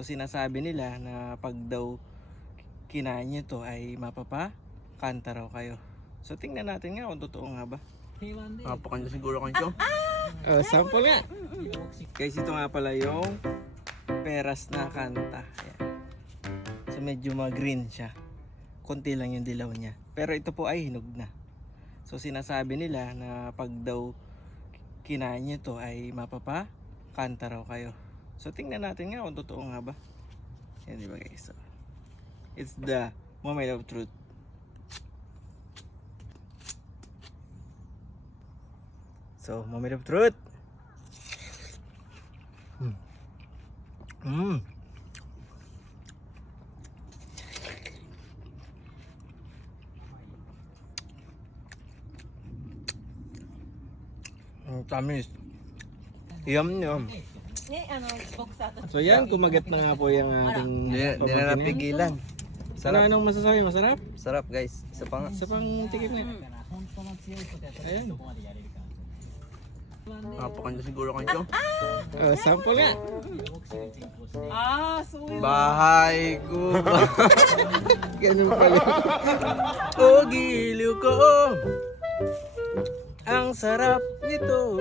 So sinasabi nila na pag daw kinain nyo to ay mapapakanta raw kayo. So tingnan natin nga kung totoo nga ba. Mapakanta siguro kayo. Sample nga. Guys, ito nga pala yung peras na kanta. Ayan. So medyo mag-green siya. Konti lang yung dilaw niya. Pero ito po ay hinog na. So sinasabi nila na pag daw kinain nyo to ay mapapakanta raw kayo. So tingnan natin nga kung totoo nga ba. Yan, di ba guys? So, it's the moment of truth. So, moment of truth. Tamis. Yum yum. So yan, kumagat na nga po yung ating Hindi na napigilan. Sarap. Anong masasabi? Masarap? Sarap guys. Isa pa nga. Isa pang tikim nga. Ayan. Mapakanta siguro kayo. Sample nga. Bahay ko. Ganun pala. O giliw ko. Ang sarap nito.